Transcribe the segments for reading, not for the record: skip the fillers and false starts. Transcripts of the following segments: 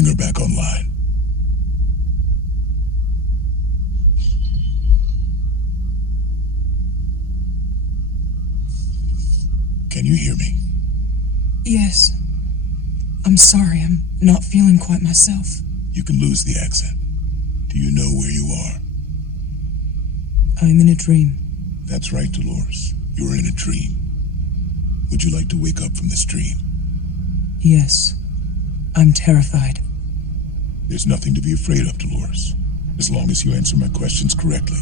bring her back online. Can you hear me? Yes. I'm sorry, I'm not feeling quite myself. You can lose the accent. Do you know where you are? I'm in a dream. That's right, Dolores. You're in a dream. Would you like to wake up from this dream? Yes. I'm terrified. There's nothing to be afraid of, Dolores. As long as you answer my questions correctly.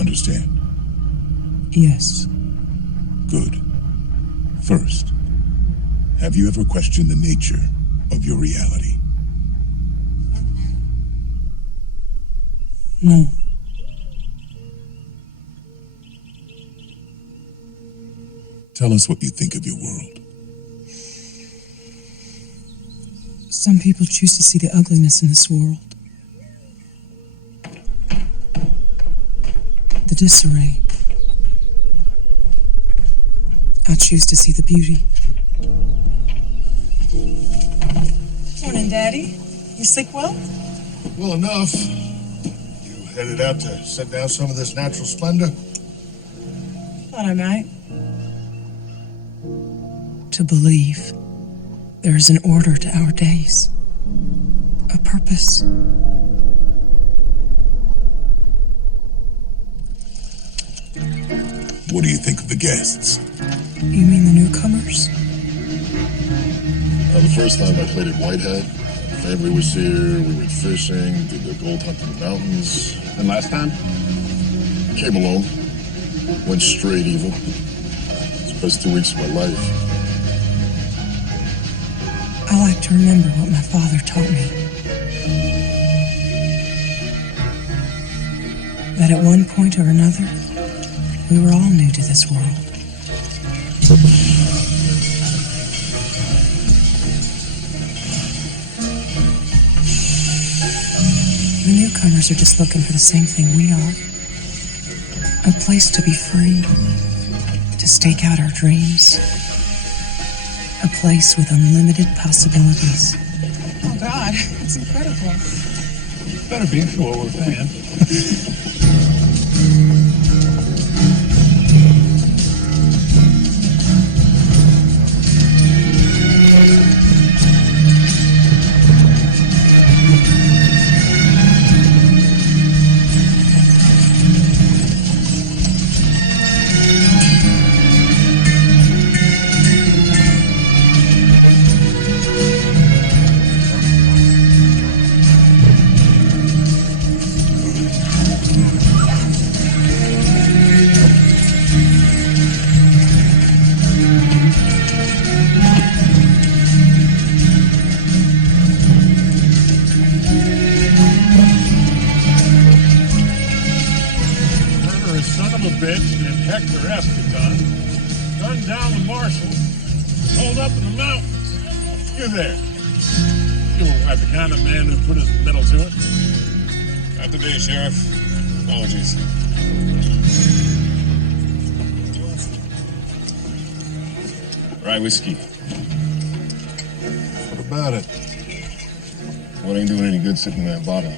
Understand? Yes. Good. First, have you ever questioned the nature of your reality? No. Tell us what you think of your world. Some people choose to see the ugliness in this world. The disarray. I choose to see the beauty. Morning, Daddy. You sleep well? Well enough. You headed out to set down some of this natural splendor? Thought I might. To believe there is an order to our days. A purpose. What do you think of the guests? You mean the newcomers? The first time I played at Whitehead, family was here, we went fishing, did the gold hunt in the mountains. And last time? Came alone, went straight evil. It's the best 2 weeks of my life. I like to remember what my father taught me. That at one point or another, we were all new to this world. The newcomers are just looking for the same thing we are. A place to be free, to stake out our dreams. A place with unlimited possibilities. Oh, God, it's incredible. Better be for what we're paying. Whiskey. What about it? What ain't doing any good sitting in that bottle?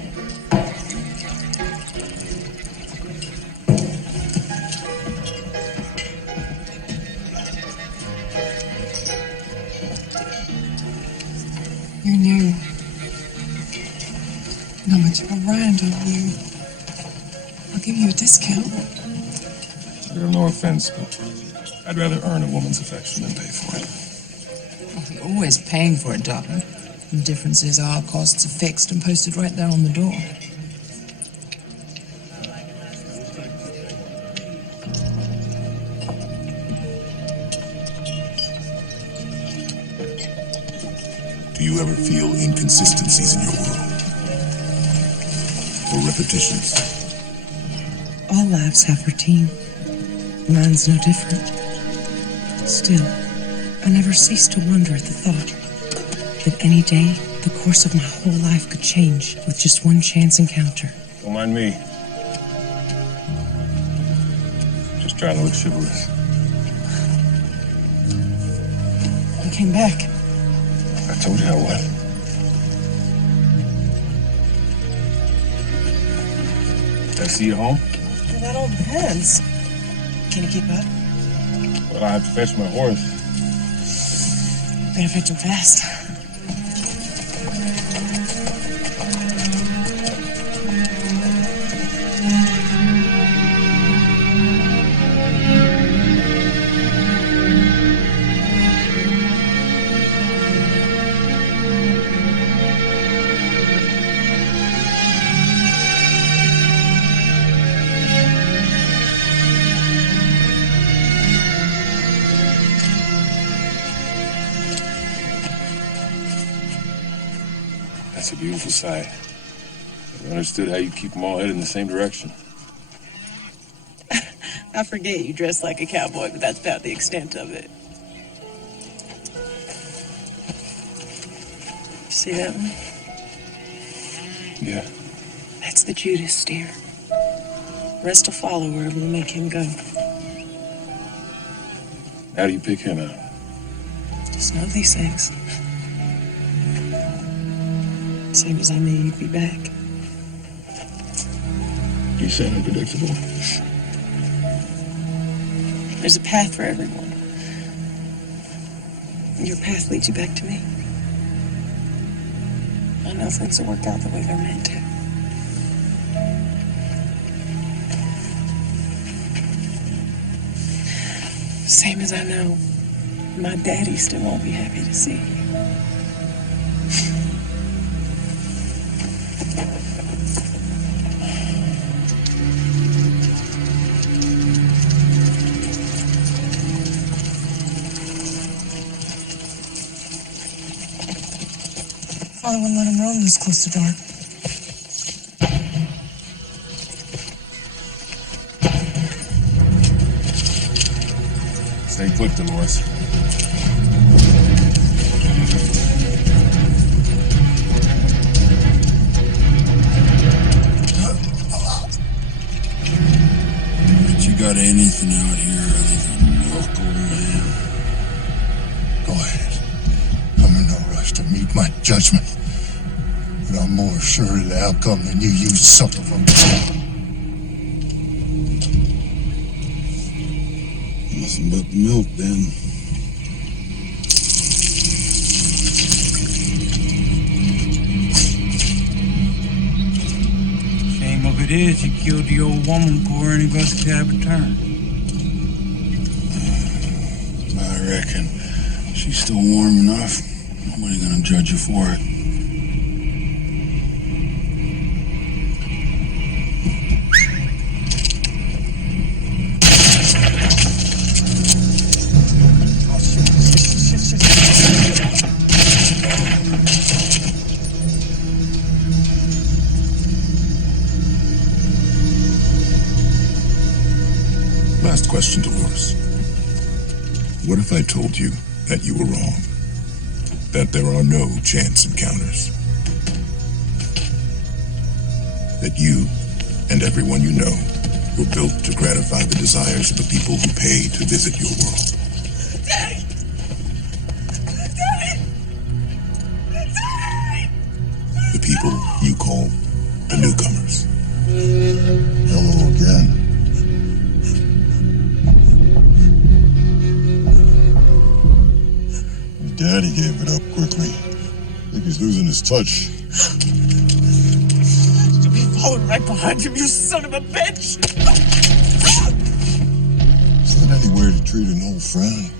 You knew. Not much of a rind on you. I'll give you a discount. No offense, but I'd rather earn a woman's affection than pay for it. Well, you're always paying for it, darling. The difference is our costs are fixed and posted right there on the door. Do you ever feel inconsistencies in your world? Or repetitions? All lives have routine. Mine's no different. Still, I never cease to wonder at the thought that any day the course of my whole life could change with just one chance encounter. Don't mind me. Just trying to look chivalrous. You came back. I told you I would. I see you home? Well, that all depends. Can you keep up? Well, I have to fetch my horse. Better fetch him fast. That's a beautiful sight. Never understood how you keep them all headed in the same direction. I forget you dress like a cowboy, but that's about the extent of it. See that one? Yeah. That's the Judas steer. Rest will follow wherever we make him go. How do you pick him out? Just know these things. Same as I knew you'd be back. You sound unpredictable. There's a path for everyone. Your path leads you back to me. I know things will work out the way they're meant to. Same as I know my daddy still won't be happy to see you. Father wouldn't let him roam this close to dark. Stay put, Dolores. But you got anything out here other than milk, old man? Go ahead. I'm in no rush to meet my judgment. But I'm more sure of the outcome than you used something from me. Nothing but milk, then. Shame of it is you killed the old woman before any of us could have a turn. I reckon she's still warm enough. Nobody's gonna judge you for it. Last question, Dolores. What if I told you that you were wrong? That there are no chance encounters? That you and everyone you know were built to gratify the desires of the people who pay to visit your world? Daddy! Daddy! Daddy! The people you call the newcomers. Hello again. Daddy gave it up quickly. I think he's losing his touch. You'll be following right behind him, you son of a bitch! Is that any way to treat an old friend?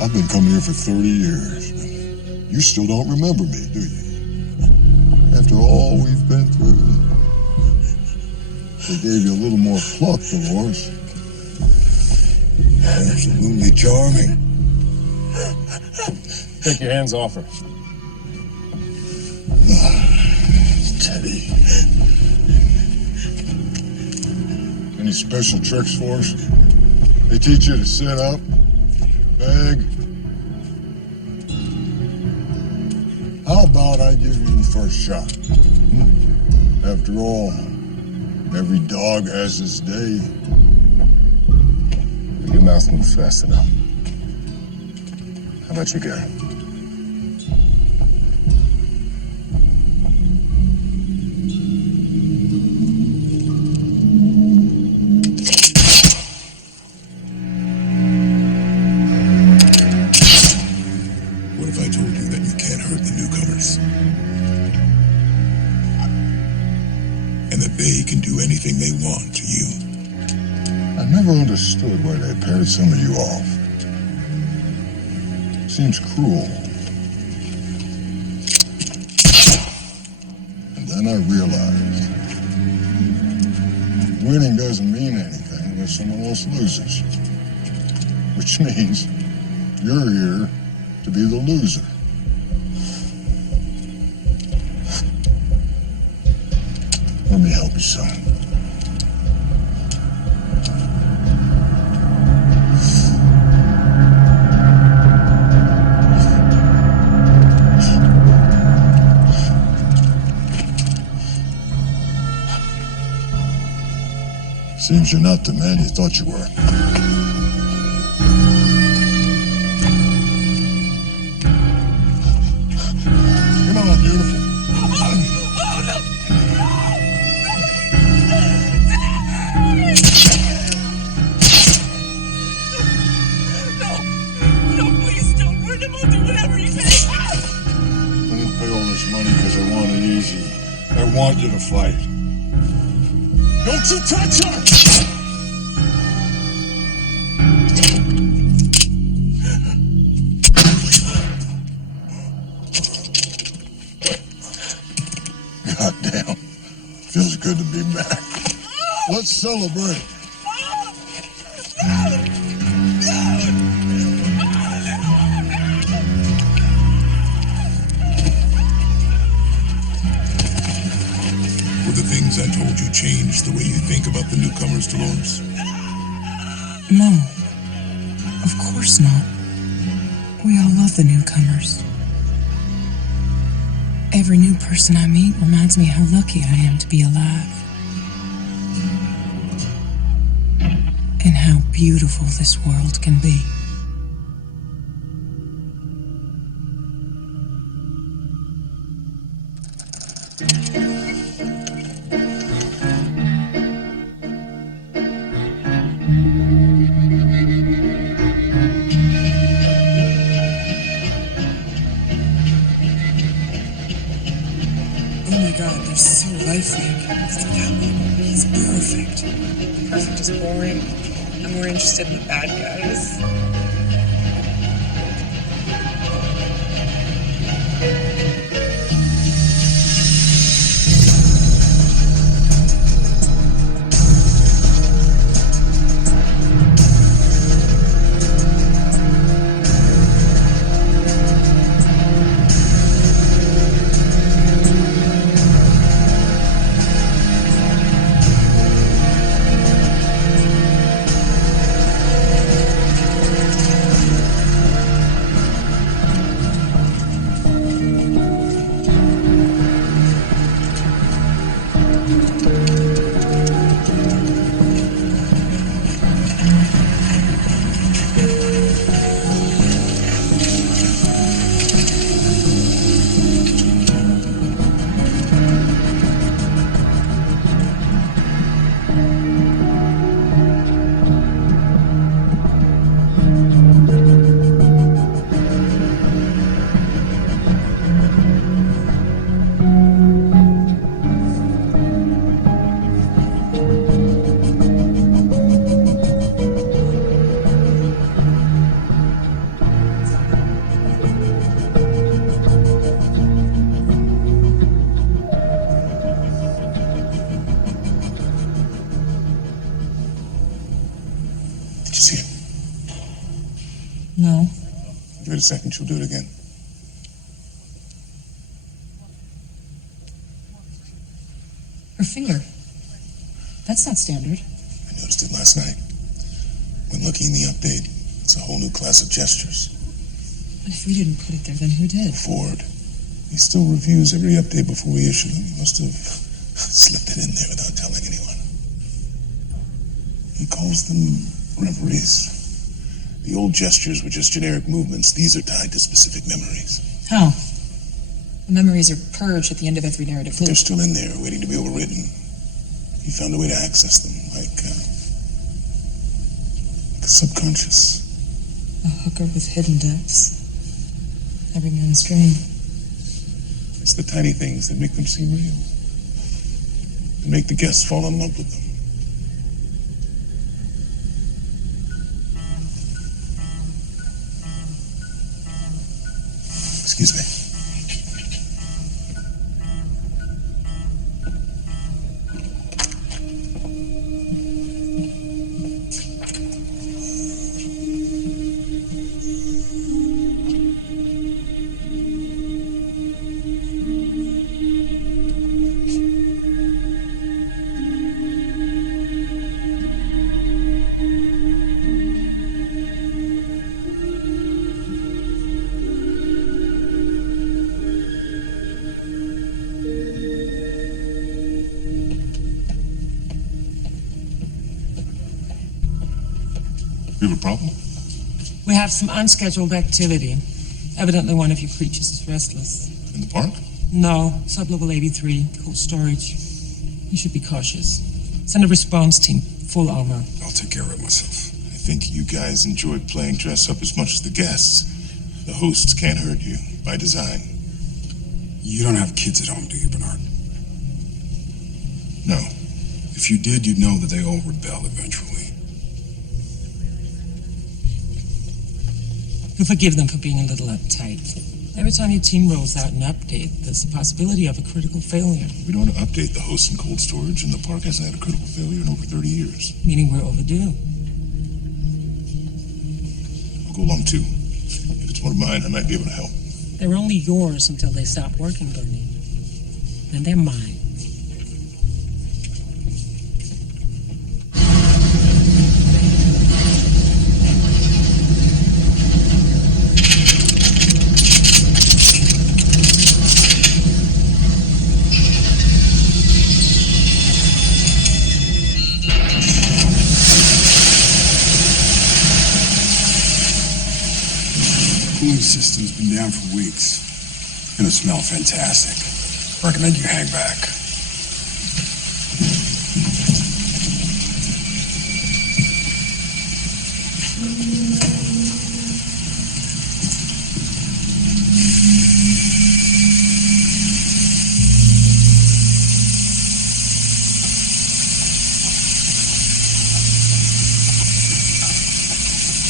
I've been coming here for 30 years, but you still don't remember me, do you? After all we've been through, they gave you a little more pluck, Dolores. Absolutely charming. Take your hands off her. Teddy. Any special tricks for us? They teach you to sit up, beg. How about I give you the first shot? After all, every dog has his day. Your mouth moves fast enough. How about you, Gary? on to you. I never understood why they paired some of you off. Seems cruel. And then I realized winning doesn't mean anything unless someone else loses. Which means you're here to be the loser. Let me help you, son. Seems you're not the man you thought you were. Come on, beautiful. No, please don't hurt him. I'll do whatever he says. I didn't pay all this money because I want it easy. I want you to fight. Don't you touch her! Goddamn. Feels good to be back. Let's celebrate. Will the things I told you change the way you think about the newcomers, Dolores? No, of course not. We all love the newcomers. Every new person I meet reminds me how lucky I am to be alive. And how beautiful this world can be. Oh my God, they're so lifelike. He's perfect. Perfect is boring. I'm more interested in the bad guys. Did you see it? No. Give it a second, she'll do it again. Her finger. That's not standard. I noticed it last night. When looking in the update, it's a whole new class of gestures. But if we didn't put it there, then who did? Ford. He still reviews every update before we issue them. He must have slipped it in there without telling anyone. He calls them reveries. The old gestures were just generic movements. These are tied to specific memories. How? The memories are purged at the end of every narrative loop. They're still in there, waiting to be overwritten. He found a way to access them, like a subconscious. A hooker with hidden depths. Every man's dream. It's the tiny things that make them seem real. And make the guests fall in love with them. Excuse me. You have a problem? We have some unscheduled activity. Evidently one of your creatures is restless. In the park? No, sublevel 83, cold storage. You should be cautious. Send a response team, full armor. I'll take care of it myself. I think you guys enjoy playing dress up as much as the guests. The hosts can't hurt you, by design. You don't have kids at home, do you, Bernard? No. If you did, you'd know that they all rebel eventually. You'll forgive them for being a little uptight. Every time your team rolls out an update, there's the possibility of a critical failure. We don't want to update the hosts in cold storage, and the park hasn't had a critical failure in over 30 years. Meaning we're overdue. I'll go along too. If it's one of mine, I might be able to help. They're only yours until they stop working, Bernie. Then they're mine. Cooling system's been down for weeks. It's gonna smell fantastic. Recommend you hang back.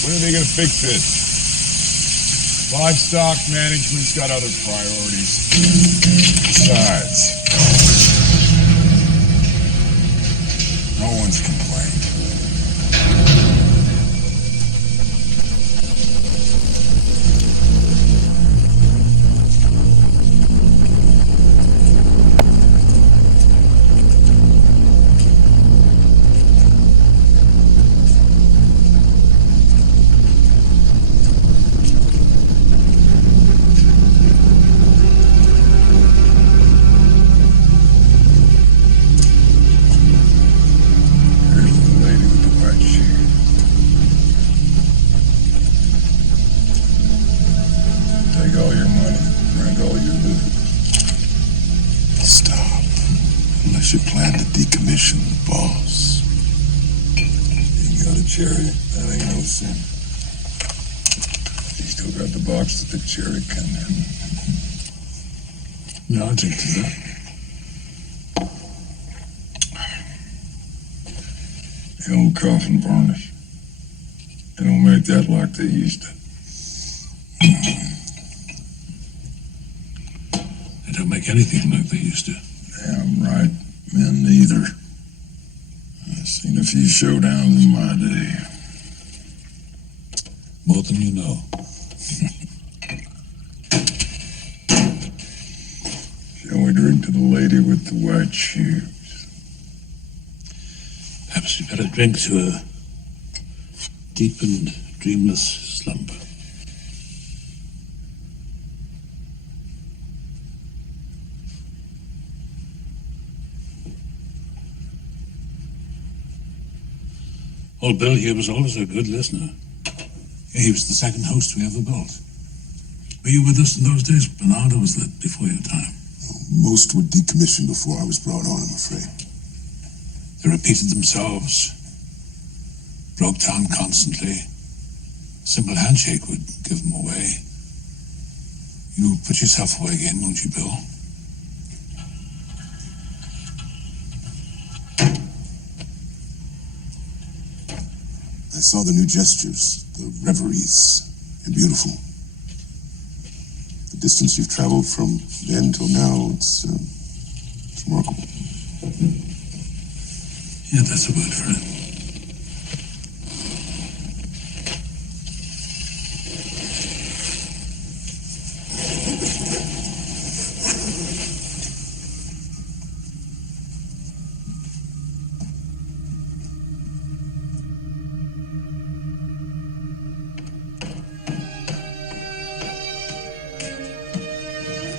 When are they gonna fix this? Livestock management's got other priorities. Besides, No one's complained. Unless you plan to decommission the boss. you got a chariot. That ain't no sin. You still got the box that the chariot come in. Yeah, I'll take to that. The old coffin varnish. They don't make that like they used to. They don't make anything like they used to. Damn right. Men neither. I've seen a few showdowns in my day. More than you know. Shall we drink to the lady with the white shoes? Perhaps you better drink to a deep and dreamless slumber. Old Bill here was always a good listener. He was the second host we ever built. Were you with us in those days, Bernard, or was that before your time? Most were decommissioned before I was brought on, I'm afraid. They repeated themselves. Broke down constantly. A simple handshake would give them away. You'll put yourself away again, won't you, Bill? I saw the new gestures, the reveries. They're beautiful. The distance you've traveled from then till now, it's remarkable. Yeah, that's a word for it.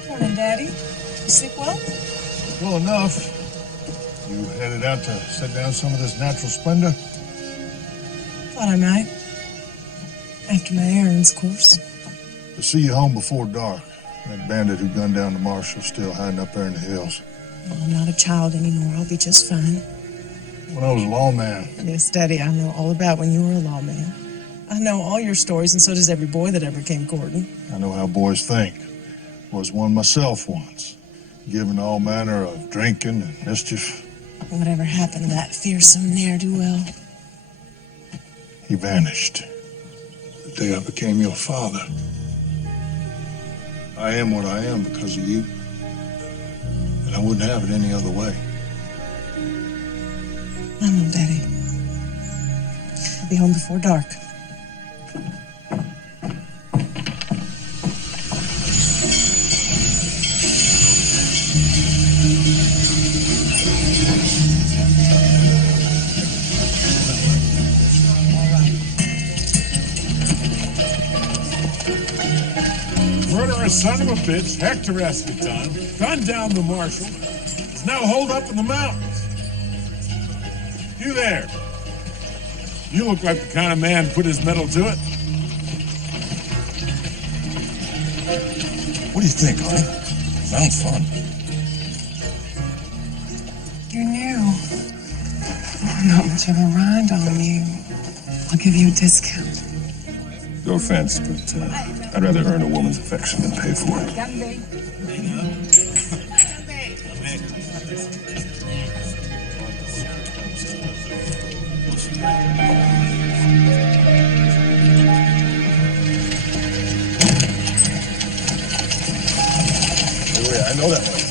Morning, Daddy. You sleep well? Well enough. You headed out to set down some of this natural splendor? Thought I might. After my errands, of course. I'll see you home before dark. That bandit who gunned down the marshal's still hiding up there in the hills. Well, I'm not a child anymore. I'll be just fine. When I was a lawman, Yes, Daddy, I know all about when you were a lawman. I know all your stories, and so does every boy that ever came courting. I know how boys think. Was one myself once, given all manner of drinking and mischief. Whatever happened to that fearsome ne'er-do-well? He vanished. The day I became your father. I am what I am because of you. And I wouldn't have it any other way. I know, Daddy. I'll be home before dark. Murderous son of a bitch, Hector Escaton, gunned down the marshal, is now holed up in the mountains. You there. You look like the kind of man who put his metal to it. What do you think, honey? Sounds fun. You're new. Not much of a rind on you. I'll give you a discount. No offense, but I'd rather earn a woman's affection than pay for it. Oh, yeah, I know that one.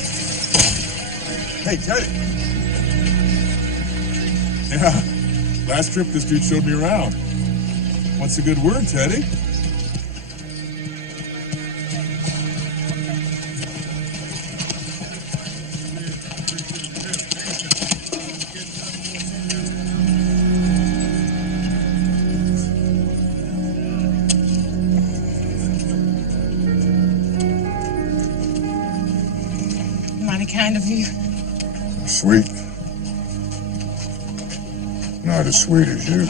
Hey, Teddy. Yeah, last trip this dude showed me around. What's a good word, Teddy? Mighty kind of you. Sweet. Not as sweet as you.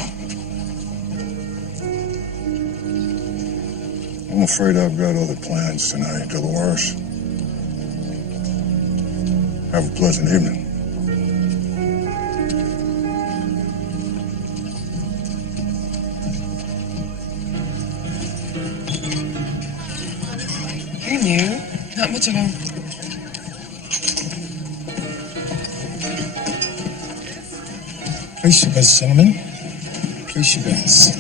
I'm afraid I've got other plans tonight, Dolores. Have a pleasant evening. You're new. Not much of a... Place your bets, gentlemen. Place your bets.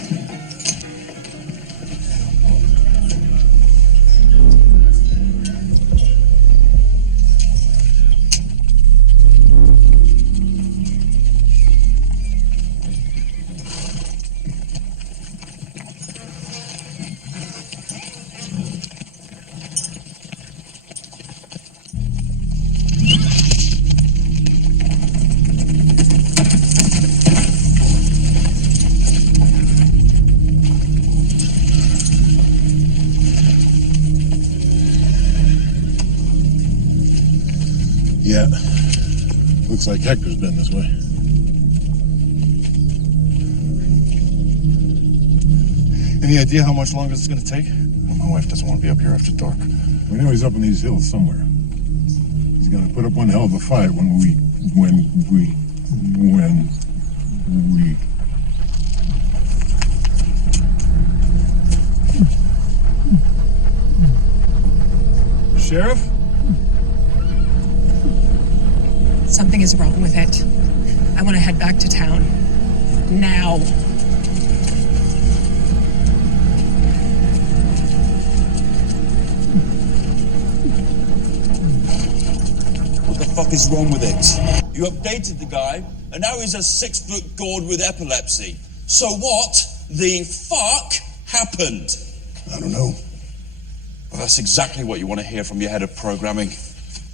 Yeah. Looks like Hector's been this way. Any idea how much longer this is going to take? My wife doesn't want to be up here after dark. We know he's up in these hills somewhere. He's gonna put up one hell of a fight when we... Sheriff? Something is wrong with it. I want to head back to town. Now. fuck is wrong with it? You updated the guy, and now he's a 6-foot gourd with epilepsy. So what the fuck happened? I don't know. Well, that's exactly what you want to hear from your head of programming.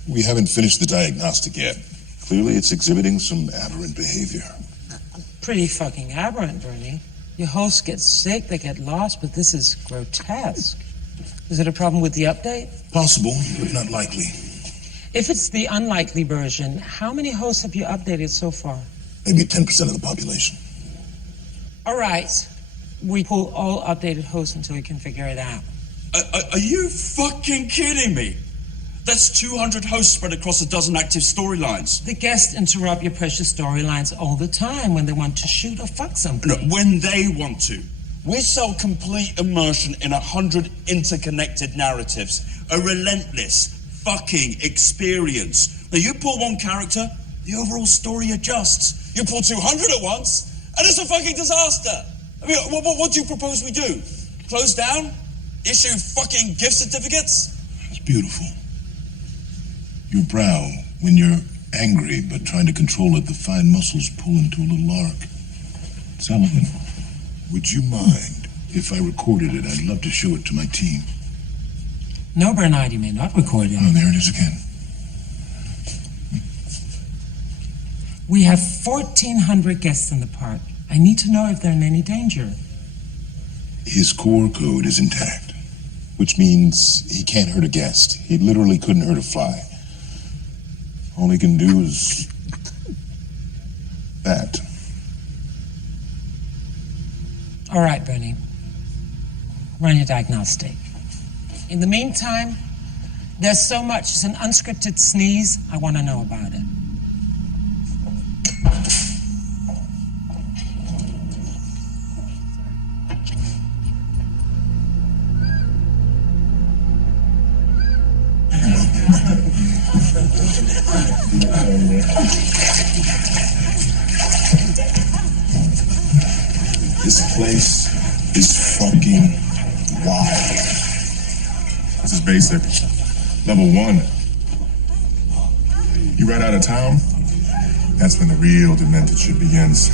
We haven't finished the diagnostic yet. Clearly, it's exhibiting some aberrant behavior. Pretty fucking aberrant, Bernie. Your hosts get sick, they get lost, but this is grotesque. Is it a problem with the update? Possible, but not likely. If it's the unlikely version, how many hosts have you updated so far? Maybe 10% of the population. All right. We pull all updated hosts until we can figure it out. Are you fucking kidding me? That's 200 hosts spread across a dozen active storylines. The guests interrupt your precious storylines all the time when they want to shoot or fuck something. No, when they want to. We sell complete immersion in 100 interconnected narratives. A relentless fucking experience. Now, you pull one character, the overall story adjusts. You pull 200 at once, and it's a fucking disaster. I mean, what do you propose we do? Close down? Issue fucking gift certificates? It's beautiful. Your brow, when you're angry but trying to control it, the fine muscles pull into a little arc. It's elegant. Would you mind if I recorded it? I'd love to show it to my team. No, Bernard, you may not record it. Oh, there it is again. We have 1,400 guests in the park. I need to know if they're in any danger. His core code is intact, which means he can't hurt a guest. He literally couldn't hurt a fly. All he can do is that. All right, Bernie. Run your diagnostic. In the meantime, there's so much as an unscripted sneeze. I want to know about it. This place is fucking wild. This is basic. Level 1. You ride out of town, that's when the real demented shit begins.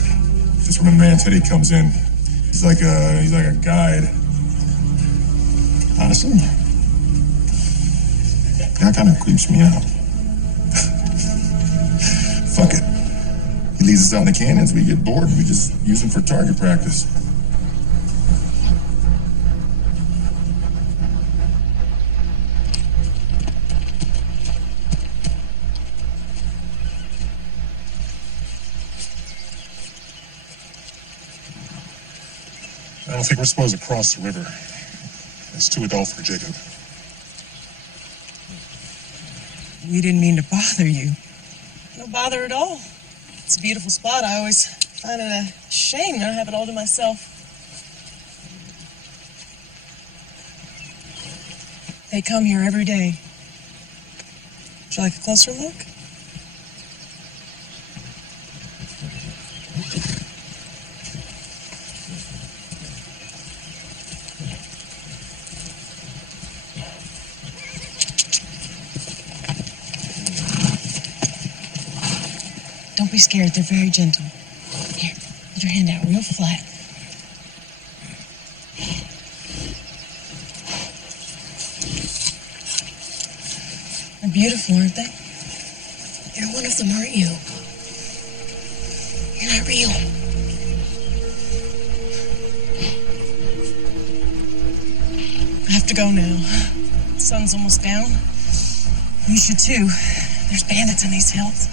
Just when the man Teddy comes in, he's like a guide. Honestly, that kind of creeps me out. Fuck it. He leaves us out in the canyons, we get bored, we just use him for target practice. I don't think we're supposed to cross the river. It's too adult for Jacob. We didn't mean to bother you. No bother at all. It's a beautiful spot. I always find it a shame not to have it all to myself. They come here every day. Would you like a closer look? Don't be scared. They're very gentle. Here, put your hand out real flat. They're beautiful, aren't they? You're one of them, aren't you? You're not real. I have to go now. The sun's almost down. You should too. There's bandits in these hills.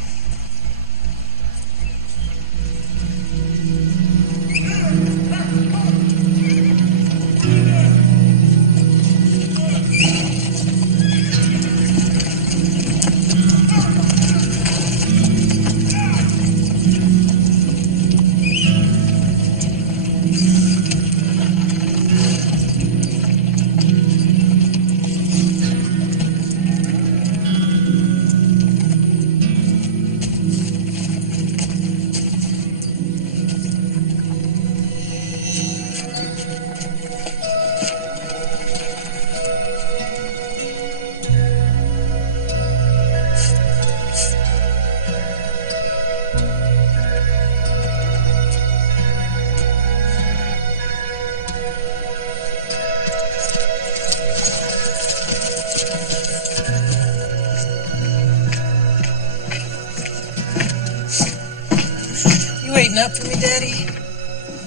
out for me, Daddy?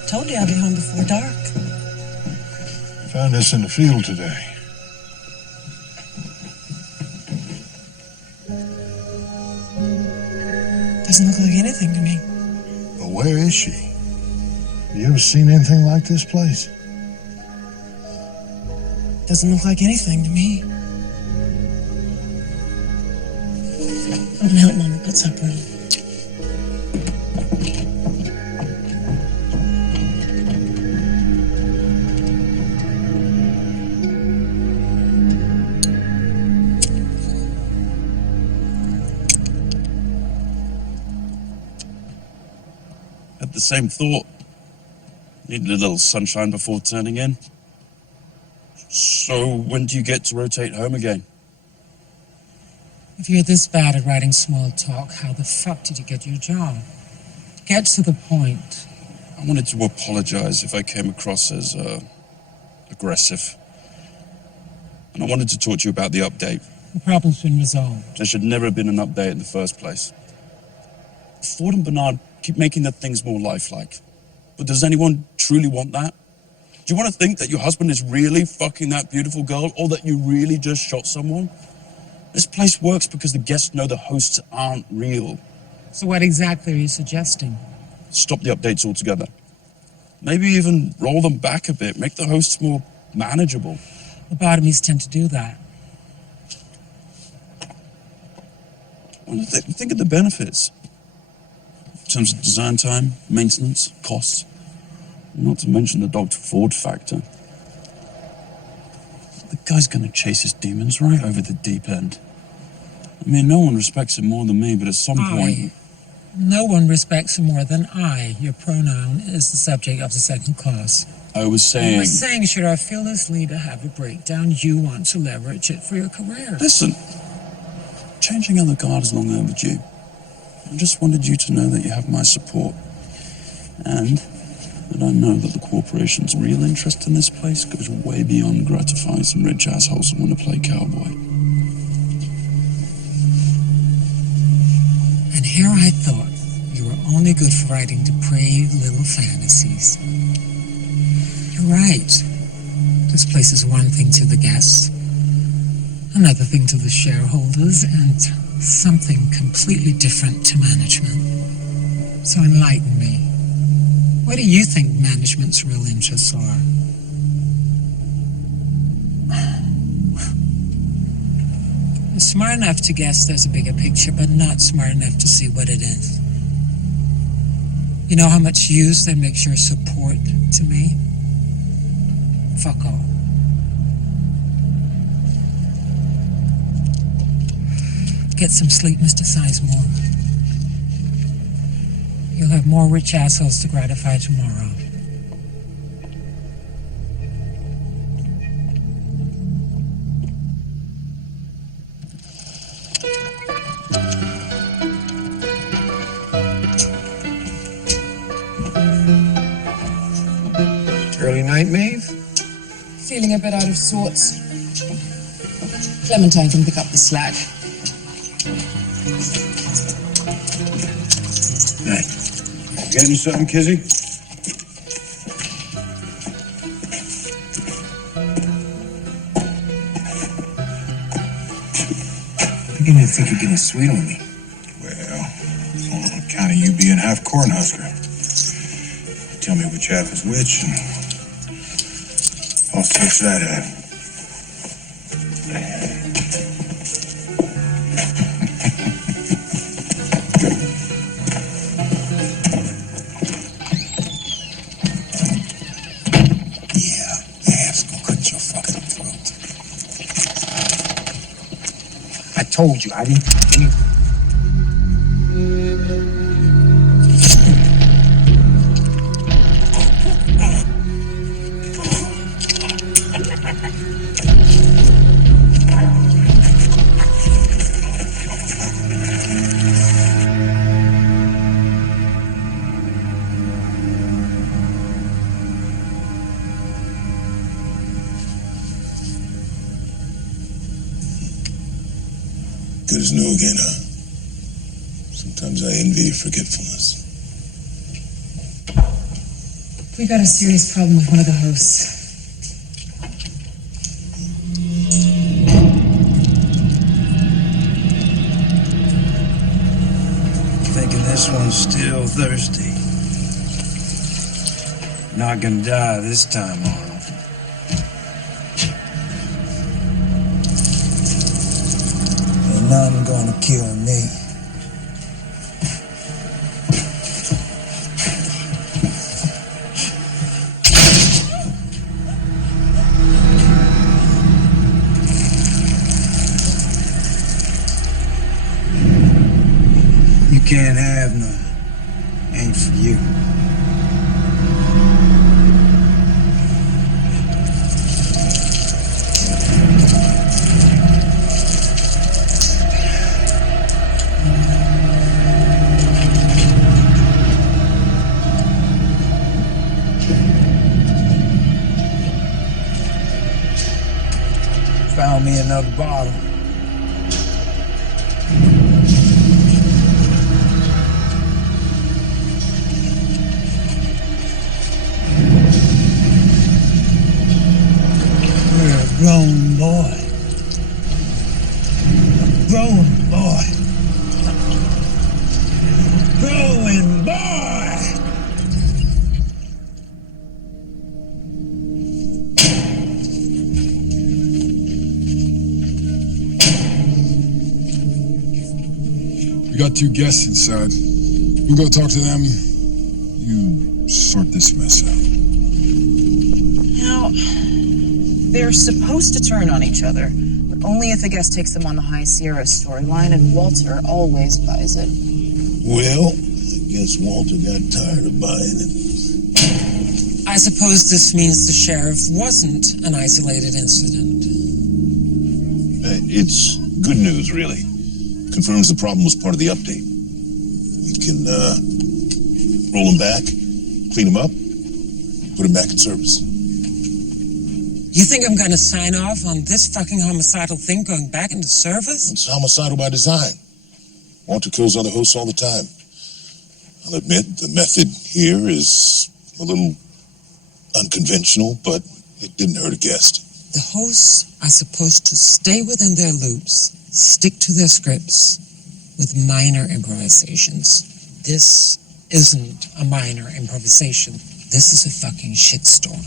Told you I'd be home before dark. Found this in the field today. Doesn't look like anything to me. But where is she? Have you ever seen anything like this place? Doesn't look like anything to me. I'm gonna help Mama put supper on. Had the same thought. Needed a little sunshine before turning in. So, when do you get to rotate home again? If you're this bad at writing small talk, how the fuck did you get your job? Get to the point. I wanted to apologize if I came across as aggressive. And I wanted to talk to you about the update. The problem's been resolved. There should never have been an update in the first place. Ford and Bernard keep making their things more lifelike. But does anyone truly want that? Do you want to think that your husband is really fucking that beautiful girl, or that you really just shot someone? This place works because the guests know the hosts aren't real. So what exactly are you suggesting? Stop the updates altogether. Maybe even roll them back a bit, make the hosts more manageable. Lobotomies tend to do that. Well, think of the benefits. In terms of design time, maintenance, costs. Not to mention the Dr. Ford factor. The guy's gonna chase his demons right over the deep end. I mean, no one respects him more than me, but at some point... No one respects him more than I. Your pronoun is the subject of the second clause. I was saying... You were saying, should our fearless leader have a breakdown, you want to leverage it for your career. Listen, changing of the guard is long overdue. I just wanted you to know that you have my support. And that I know that the corporation's real interest in this place goes way beyond gratifying some rich assholes who want to play cowboy. And here I thought you were only good for writing depraved little fantasies. You're right. This place is one thing to the guests, another thing to the shareholders, and something completely different to management. So enlighten me. What do you think management's real interests are? You're smart enough to guess there's a bigger picture, but not smart enough to see what it is. You know how much use that makes your support to me? Fuck all. Get some sleep, Mr. Sizemore. You'll have more rich assholes to gratify tomorrow. Early night, Maeve? Feeling a bit out of sorts. Clementine can pick up the slack. Hey, getting something, Kizzy? I didn't think you're getting sweet on me. Well, it's on account of you being half Cornhusker. Tell me which half is which, and I'll touch that half. I told you I didn't. Good as new again, huh? Sometimes I envy your forgetfulness. We got a serious problem with one of the hosts. Thinking this one's still thirsty. Not gonna die this time, Arnold. Ain't nothing gonna kill me. You can't have none. Ain't for you. Found me another bottle. You're a grown boy. Growing boy. Growing boy! We got 2 guests inside. We'll go talk to them. You sort this mess out. Now, they're supposed to turn on each other, but only if the guest takes them on the High Sierra storyline, and Walter always buys it. Well, I guess Walter got tired of buying it. I suppose this means the sheriff wasn't an isolated incident. It's good news, really. Confirms the problem was part of the update. We can roll them back, clean them up, put them back in service. You think I'm gonna sign off on this fucking homicidal thing going back into service? It's homicidal by design. Walter kills other hosts all the time. I'll admit the method here is a little unconventional, but it didn't hurt a guest. The hosts are supposed to stay within their loops, stick to their scripts, with minor improvisations. This isn't a minor improvisation. This is a fucking shitstorm.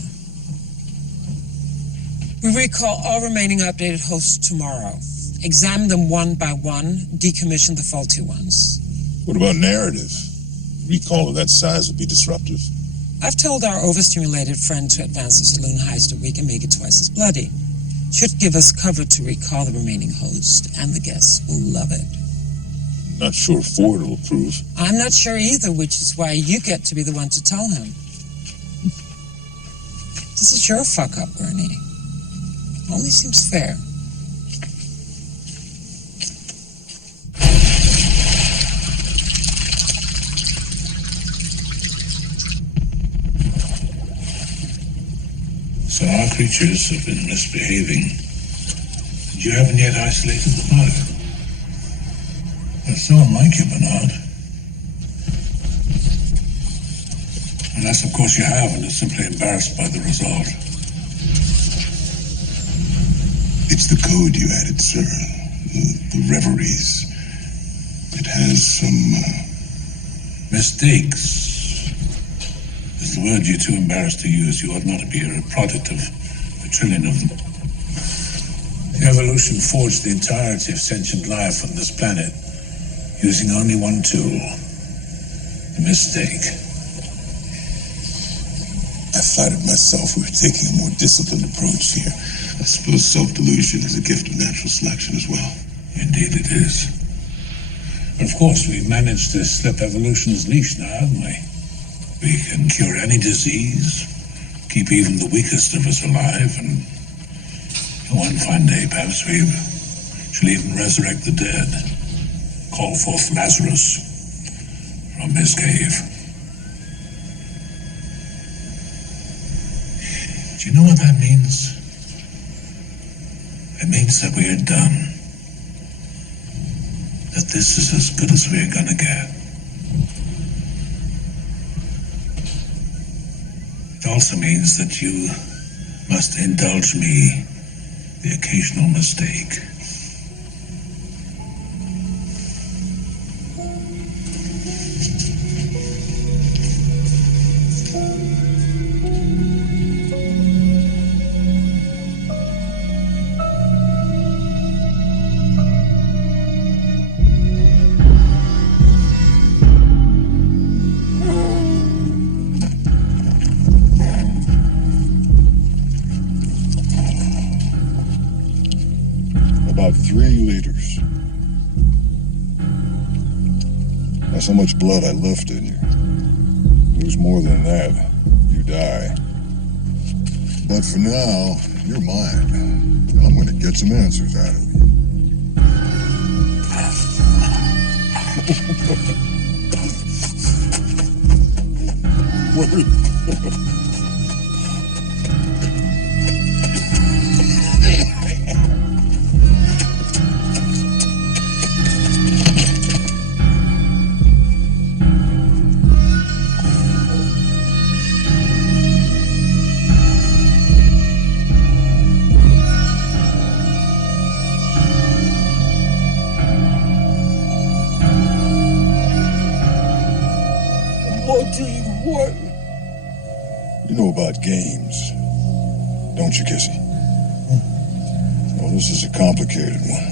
We recall all remaining updated hosts tomorrow. Examine them one by one, decommission the faulty ones. What about narrative? Recall of that size would be disruptive. I've told our overstimulated friend to advance the saloon heist a week and make it twice as bloody. Should give us cover to recall the remaining host, and the guests will love it. Not sure Ford will approve. I'm not sure either, which is why you get to be the one to tell him. This is your fuck-up, Bernie. Only seems fair. So our creatures have been misbehaving. And you haven't yet isolated the bug. That's so unlike you, Bernard. Unless, of course, you have and are simply embarrassed by the result. It's the code you added, sir. The reveries. It has some, mistakes. Is the word you're too embarrassed to use. You ought not to be a product of a trillion of them. Evolution forged the entirety of sentient life on this planet using only one tool, the mistake. I flattered myself we were taking a more disciplined approach here. I suppose self-delusion is a gift of natural selection as well. Indeed it is. But of course, we've managed to slip evolution's leash now, haven't we? We can cure any disease, keep even the weakest of us alive, and one fine day, perhaps we shall even resurrect the dead, call forth Lazarus from his cave. Do you know what that means? It means that we are done. That this is as good as we're gonna get. also means that you must indulge me the occasional mistake. About 3 liters. That's how much blood I left in you. Lose more than that, you die. But for now, you're mine. I'm gonna get some answers out of you. What do you want? You know about games, don't you, Kissy? Well, this is a complicated one.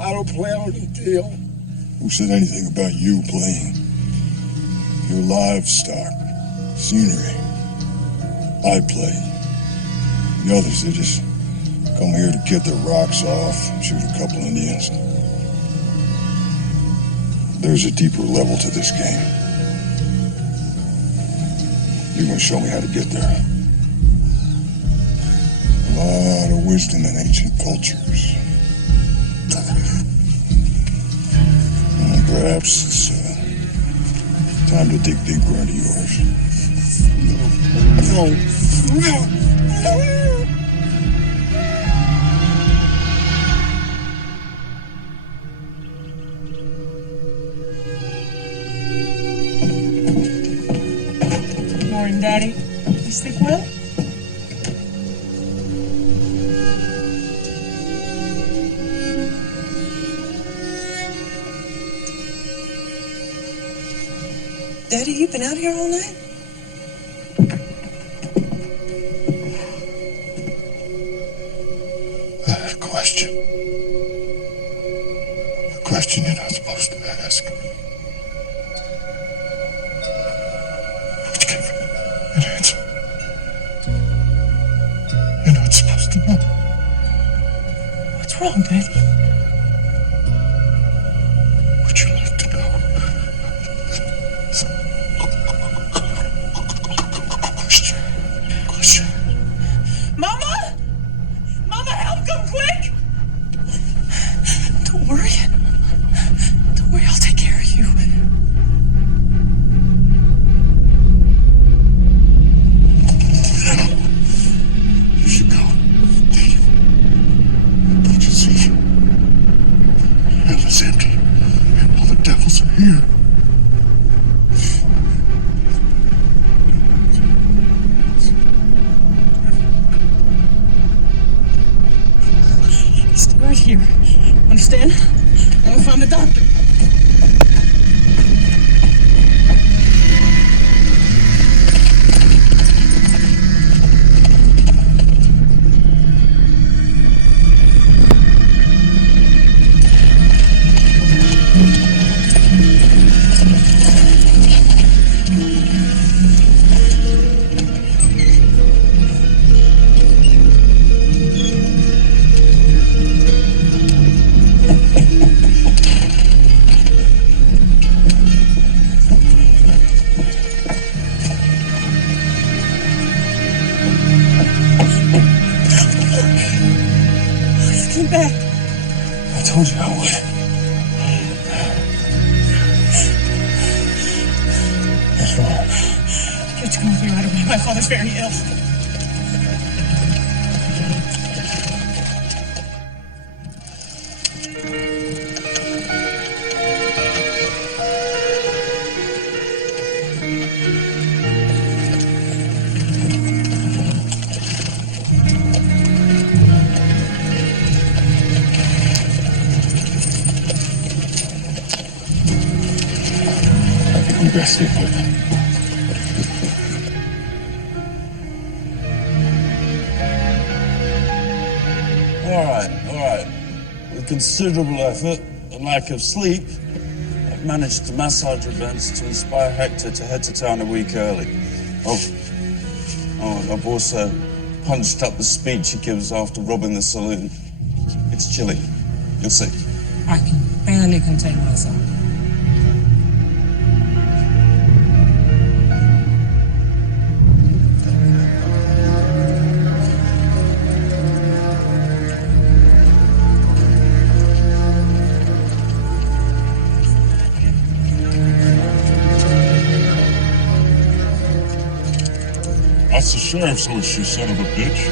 I don't play on the deal. Who said anything about you playing? Your livestock, scenery. I play. The others, they just come here to get their rocks off, shoot a couple Indians. There's a deeper level to this game. You're gonna show me how to get there. A lot of wisdom in ancient cultures. Perhaps it's time to dig deeper into yours. No. Good morning, Daddy. You sleep well? Daddy, you been out here all night? I have a question. A question you're not supposed to ask. But you give an answer. You're not supposed to know. What's wrong, Daddy? Would you like to know? Question. Mama! Mama, help! Come quick! Don't worry. Don't worry, I'll take care of you. You should go. Leave. Don't you see? Hell is empty. And all the devils are here. Stay right here. Understand? I'm gonna find the doctor. Get back. I told you I would. What's wrong? You have to come with me right away. My father's very ill. rest of the equipment. All right. With considerable effort and lack of sleep, I've managed to massage events to inspire Hector to head to town a week early. I've also punched up the speech he gives after robbing the saloon. It's chilly. You'll see. I can barely contain myself. That's the sheriff's horse, you son of a bitch.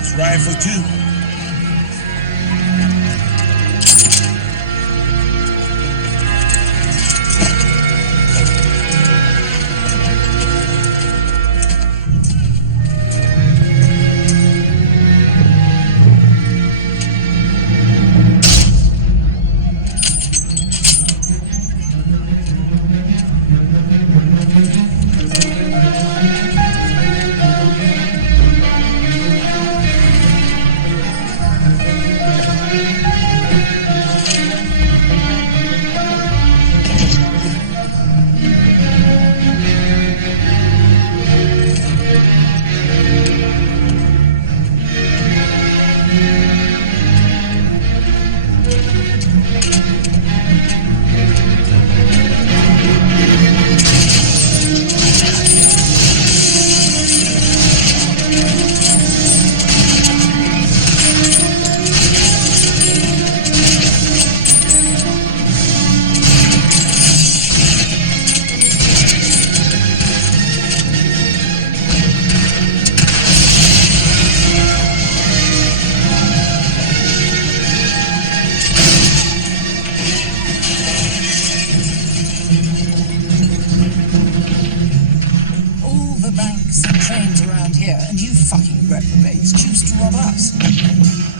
It's rifle too.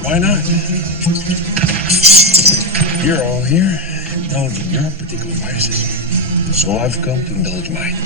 Why not? You're all here indulging your particular vices, so I've come to indulge mine.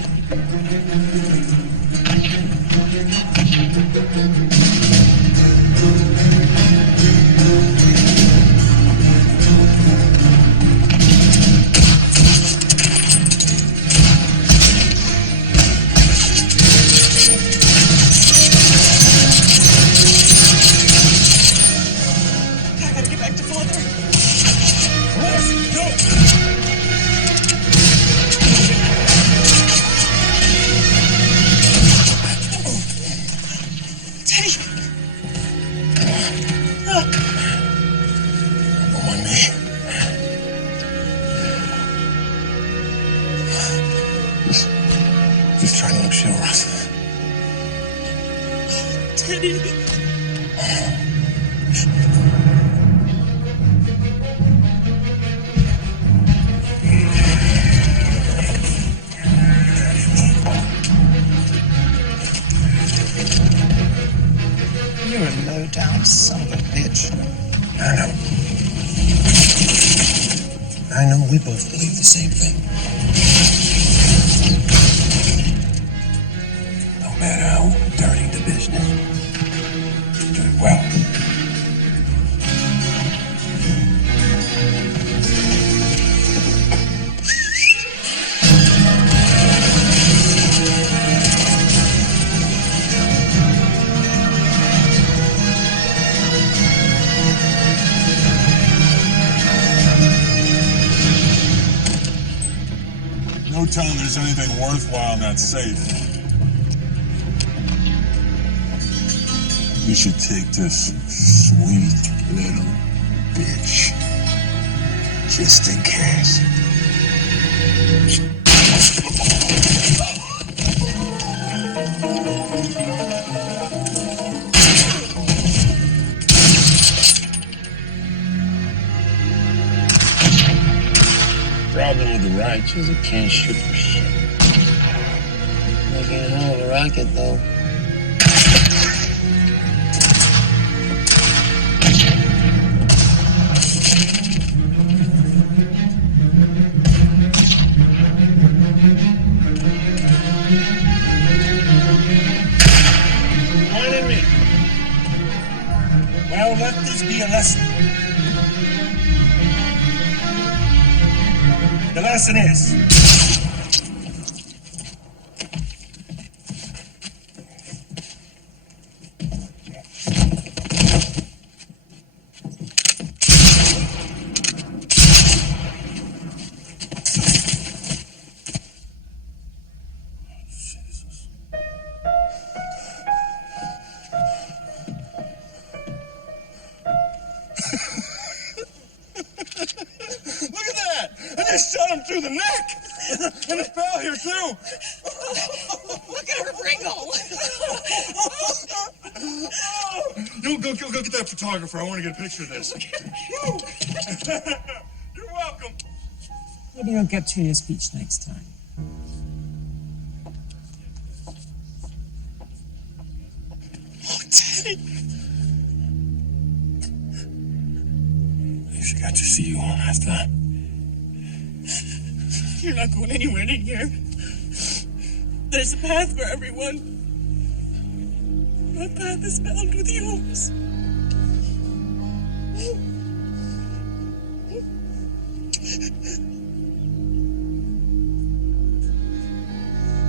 Just trying to look chivalrous. Teddy. You're a low-down son of a bitch. I know we both believe the same thing. No matter how dirty the business, do it well. No telling there's anything worthwhile in that safe. We should take this sweet little bitch just in case. Problem with the righteous is it can't shoot for shit. Making a hell of a racket, though. Now let this be a lesson. The lesson is... Shot him through the neck! And it fell here, too! Look at her wrinkle! Go get that photographer. I want to get a picture of this. You're welcome. Maybe you'll get to your speech next time. Oh, Teddy! I just got to see you one last time. You're not going anywhere in here. There's a path for everyone. My path is bound with yours.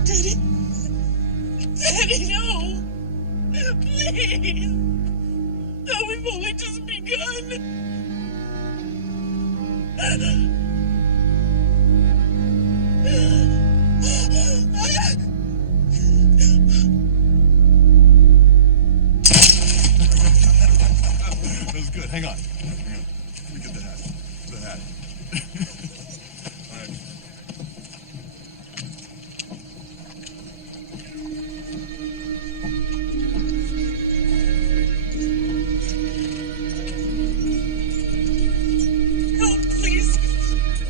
Daddy. Daddy, no. Please. No, we've only just begun. That was good. Hang on. Let me get the hat. The hat. All right. Help, please.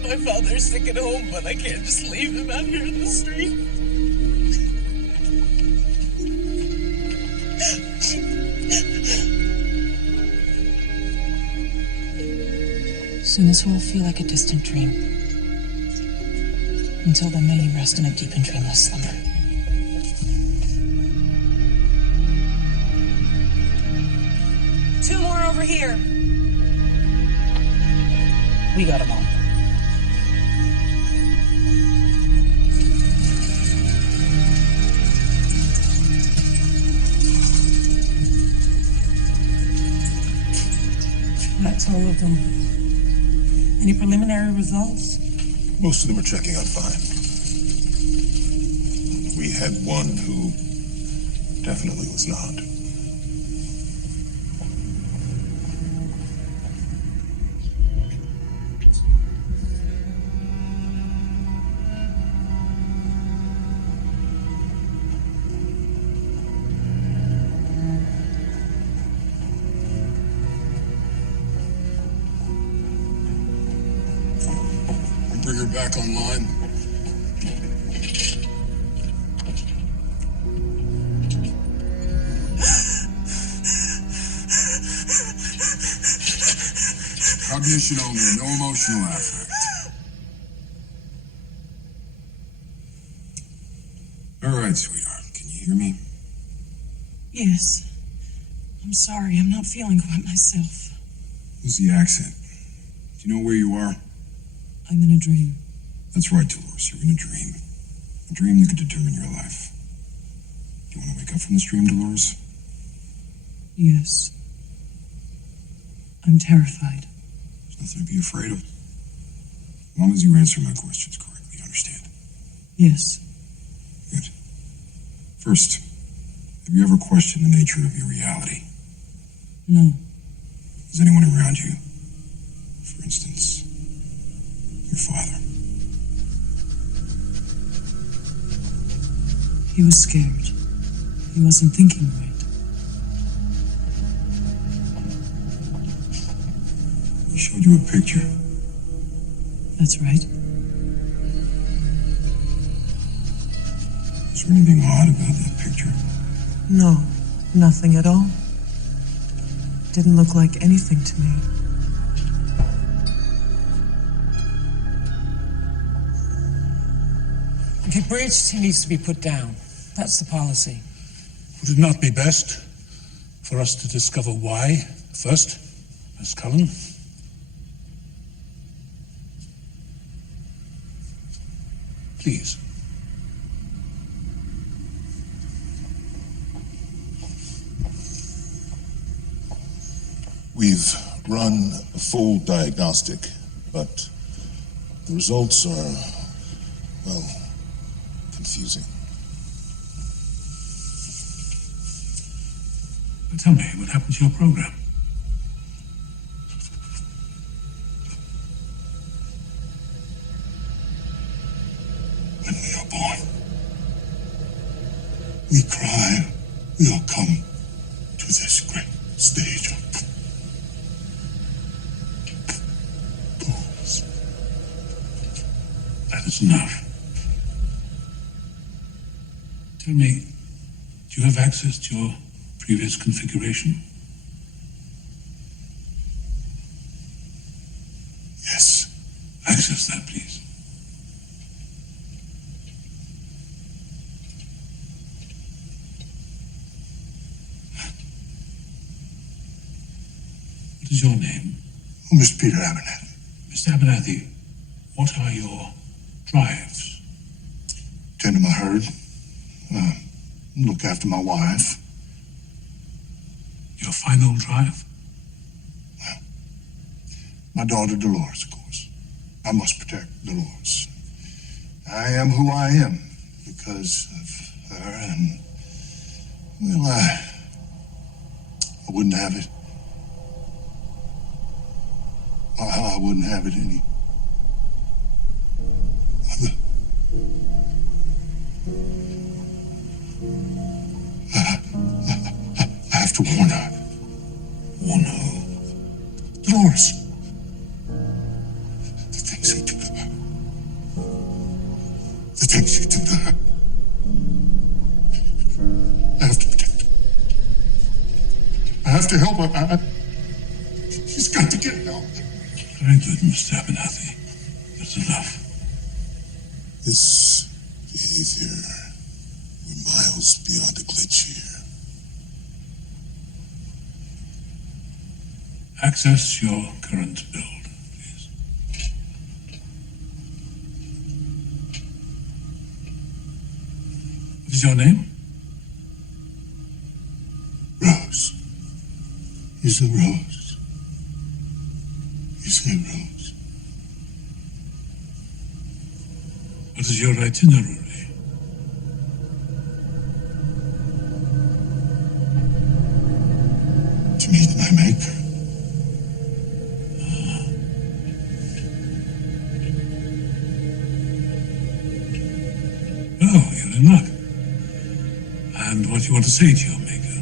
My father's sick at home, but I can't just leave him out here in the street. Soon this will feel like a distant dream. Until then, may you rest in a deep and dreamless slumber. Two more over here. We got them all. That's all of them. Any preliminary results? Most of them are checking out fine. We had one who definitely was not. Bring her back online. Cognition only, no emotional affect. All right, sweetheart, can you hear me? Yes. I'm sorry, I'm not feeling quite myself. Who's the accent? Do you know where you are? I'm in a dream. That's right, Dolores, you're in a dream. A dream that could determine your life. Do you want to wake up from this dream, Dolores? Yes. I'm terrified. There's nothing to be afraid of. As long as you answer my questions correctly, you understand? Yes. Good. First, have you ever questioned the nature of your reality? No. Is anyone around you? For instance, your father. He was scared. He wasn't thinking right. He showed you a picture. That's right. Is there anything odd about that picture? No, nothing at all. Didn't look like anything to me. If he breached, he needs to be put down. That's the policy. Would it not be best for us to discover why First, Miss Cullen. Please. We've run a full diagnostic, but the results are, well, confusing. Tell me, what happened to your program? When we are born, we cry, we all come to this great stage of pools. That is enough. Tell me, do you have access to your previous configuration? Yes. Access that, please. What is your name? Oh, Mr. Peter Abernathy. Mr. Abernathy, what are your drives? Tend to my herd. Look after my wife. Your final drive? Well, my daughter Dolores, of course. I must protect Dolores. I am who I am because of her, and, well, I wouldn't have it. I wouldn't have it any other. I have to warn her. Warn who? Dolores. The things you do to her. The things you do to her. I have to protect her. I have to help her. She's got to get help. Very good, Mr. Abernathy. That's enough. This behavior, we're miles beyond a glitch here. Access your current build, please. What is your name? Rose. Is a rose. You say Rose. What is your itinerary? To meet my maker. Oh, you're in luck. And what do you want to say to your maker?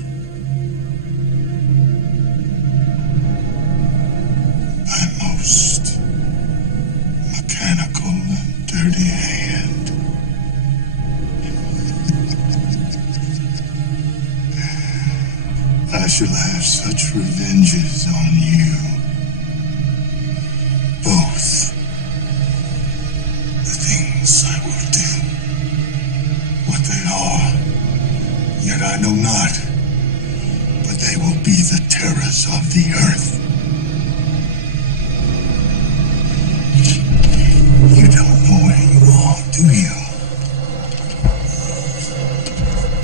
My most mechanical and dirty hand. I shall have such revenges on you. Both. The things I will do. What they are, yet I know not. But they will be the terrors of the earth. You don't know where you are, do you?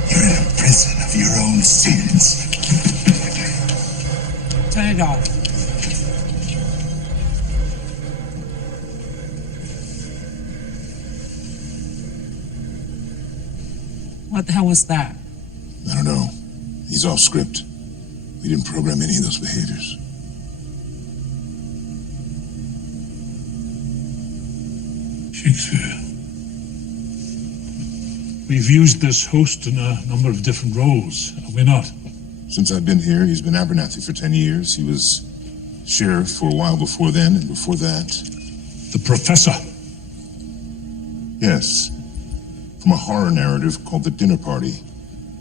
You're in a prison of your own sins. Turn it off. What the hell was that? I don't know. He's off script. We didn't program any of those behaviors. Shakespeare. We've used this host in a number of different roles, have we not? Since I've been here, he's been Abernathy for 10 years. He was sheriff for a while before then, and before that... The Professor. Yes. From a horror narrative called The Dinner Party.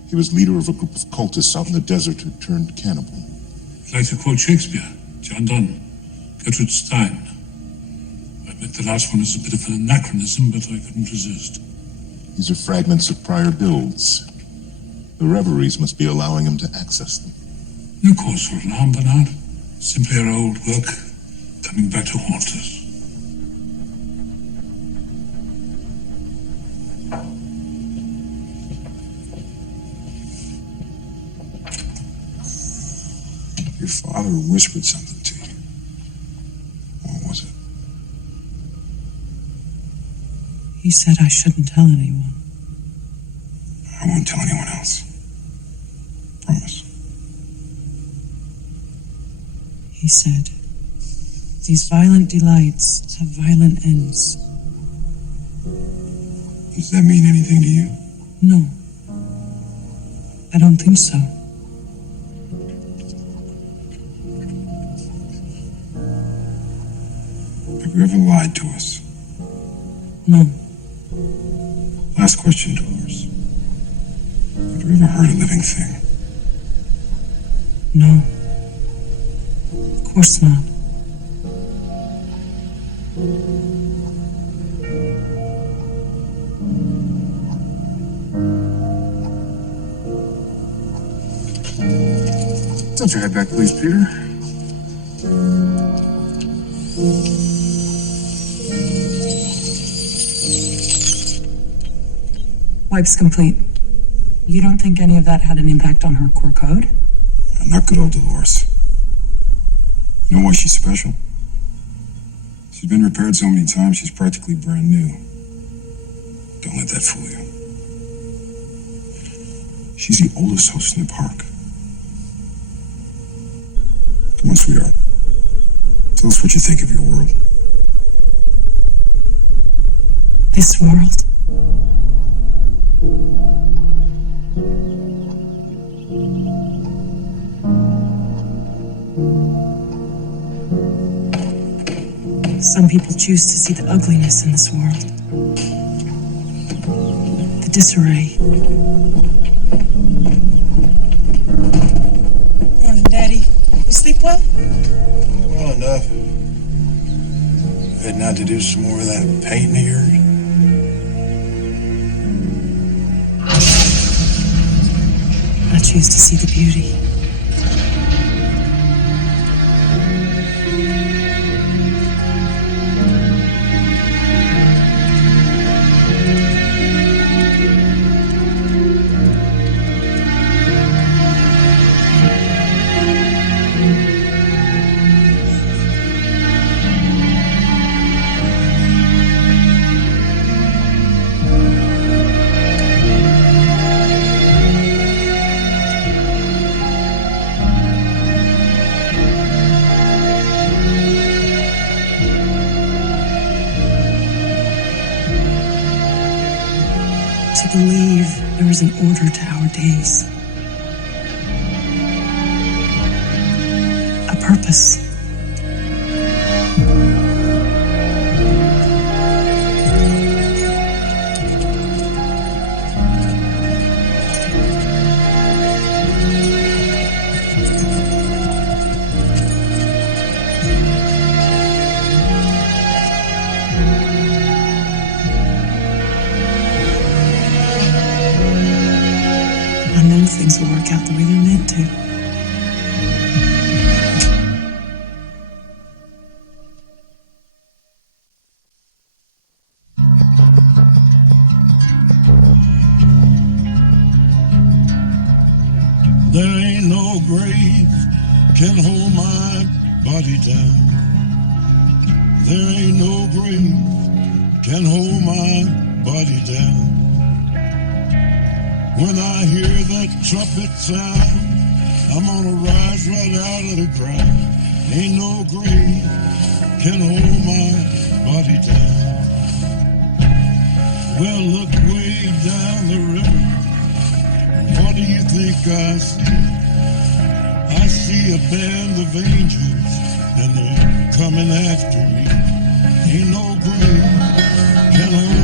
He was leader of a group of cultists out in the desert who turned cannibal. I'd like to quote Shakespeare, John Donne, Gertrude Stein. I admit the last one is a bit of an anachronism, but I couldn't resist. These are fragments of prior builds. The reveries must be allowing him to access them. No cause for alarm, Bernard. Simply our old work coming back to haunt us. Your father whispered something to you. What was it? He said I shouldn't tell anyone. I won't tell anyone else. Promise. He said, these violent delights have violent ends. Does that mean anything to you? No. I don't think so. Have you ever lied to us? No. Last question, Dolores. Have you ever hurt a living thing? No. Of course not. Don't you head back, please, Peter? Wipes complete. You don't think any of that had an impact on her core code? Not good old Dolores. You know why she's special? She's been repaired so many times, she's practically brand new. Don't let that fool you. She's the oldest host in the park. Come on, sweetheart. Tell us what you think of your world. This world? Some people choose to see the ugliness in this world. The disarray. Morning, Daddy. You sleep well? Well enough. Heading out to do some more of that painting of yours? I choose to see the beauty. To believe there is an order to our days. A purpose. I know things will work out the way they're meant to. There ain't no grave can hold my body down. There ain't no grave can hold my body down. When I hear that trumpet sound, I'm gonna rise right out of the ground. Ain't no grave can hold my body down. Well, look way down the river. What do you think I see? I see a band of angels, and they're coming after me. Ain't no grave can hold